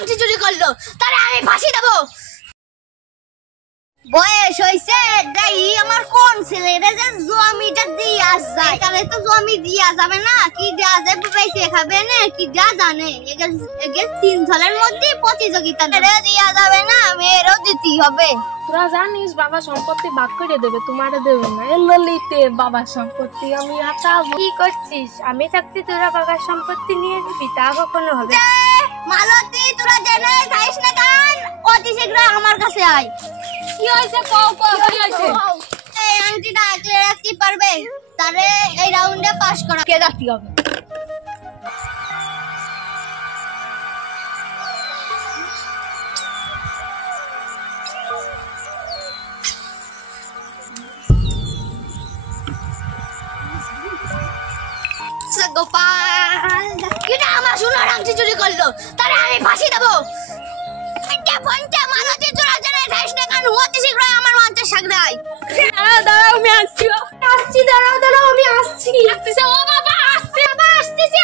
আংটি চুরি করলো, তারে আমি ফাঁসি দেবো। বয়স হইছে দেই আমার কোন ছেলেরে যে জমিটা দিয়া যায়, তাহলে তো জমি দিয়া যাবে না, কি দেয়া যাবে পয়সা খাবে না, কি দেয়া জানে এগে 3 সালের মধ্যে প্রতিযোগিতা দিয়া যাবে না, মেয়েরও দিতে হবে। তোরা জানিস বাবা সম্পত্তি ভাগ করে দেবে, তোমারে দেবে না। এ ললিতে বাবার সম্পত্তি আমি হাতাবো। কি করছিস? আমি থাকতে তোরা বাবার সম্পত্তি নিয়ে নিবি? তা কখনো হবে? মালতী তোরা জেনে যাইস না কান, অতি শীঘ্র আমার কাছে আয়। কি হইছে কও কও কি হইছে? এই আংটিটা আঁকলে রাখতে পারবে, তারে এই রাউন্ডে পাস করা কে রাখতে হবে? গোপাল কিটা আমার সোনার আংটি চুরি করলো, তারে আমি ফাঁসি দেবো। মালতী তোরা জেনে যাইস না কান, অতি শীঘ্র আমার মঞ্চে সাগরাই। দাঁড়াও আমি আসছি। দাঁড়াও আমি আসছি। আসতেছে ও বাবা, আসছে বাবা, আসতেছি।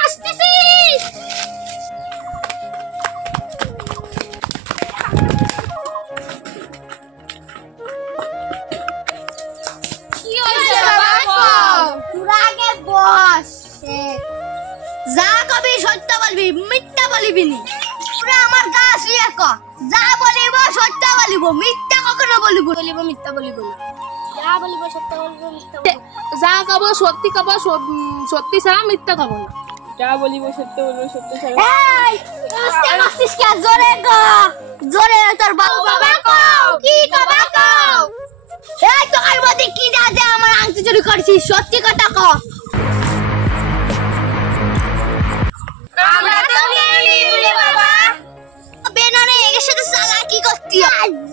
কি হইছে বাবা? তোরা আগে বস, যা কবি সত্য বলবি, মিথ্যা বলবি নি। তোরা আমার গা শুয়ে ক, যা বলিব সত্য বলিব, মিথ্যা কখনো বলিব মিথ্যা বলিব না। যা বলিব সত্য বলিব, মিথ্যা বলিব। যা কব সত্যি কব, সত্যি ছাড়া মিথ্যা কব না। যা বলিব সত্য বলবো, সত্য ছাড়া। এই আস্তে মাস্তিস কে, জোরে ক, জোরে তোর বাবা কও, কি কথা কও। এই তোর মধ্যে কি দা দে আমার আংটি চুরি করছিস, সত্যি কথা ক। আমরা তো বলি বাবা বেনারে এর সাথে চালাকি করতি,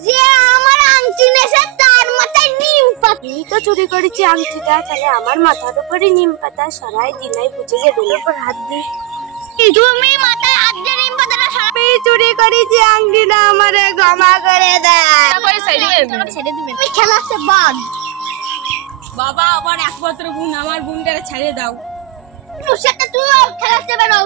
যে আমার আংটি নেছে তার মাথায় নিম পাতা। এই তো চুরি করেছি আংটিটা, তাহলে আমার মাথার উপরে নিম পাতা সরাই দিলাই, বুঝে যে বেলের উপর হাত দিই। তুমি মাথায় হাত দিয়ে নিম পাতাটা সরাবি। চুরি করেছি আংটিটা, আমারে ক্ষমা করে দাও। ছেড়ে দিবেন তুমি খেলাতে বাদ বাবা, আমার একমাত্র বোন, আমার বোনটারে ছেড়ে দাও। তুই সাথে তুই খেলাতে বেরো।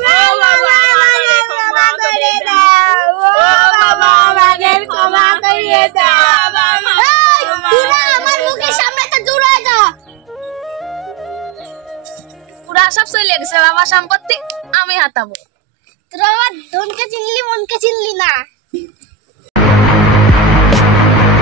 ও বাবা আমাকে ক্ষমা করে দাও, ও বাবা আমাকে ক্ষমা করে দাও। এই তোরা আমার মুখের সামনে তো দূর হয়ে যা। পুরা সব চলে গেছে, বাবা সম্পত্তি আমি হাতাবো। তোরা আমার ধনকে চিনলি, মনকে চিনলি না।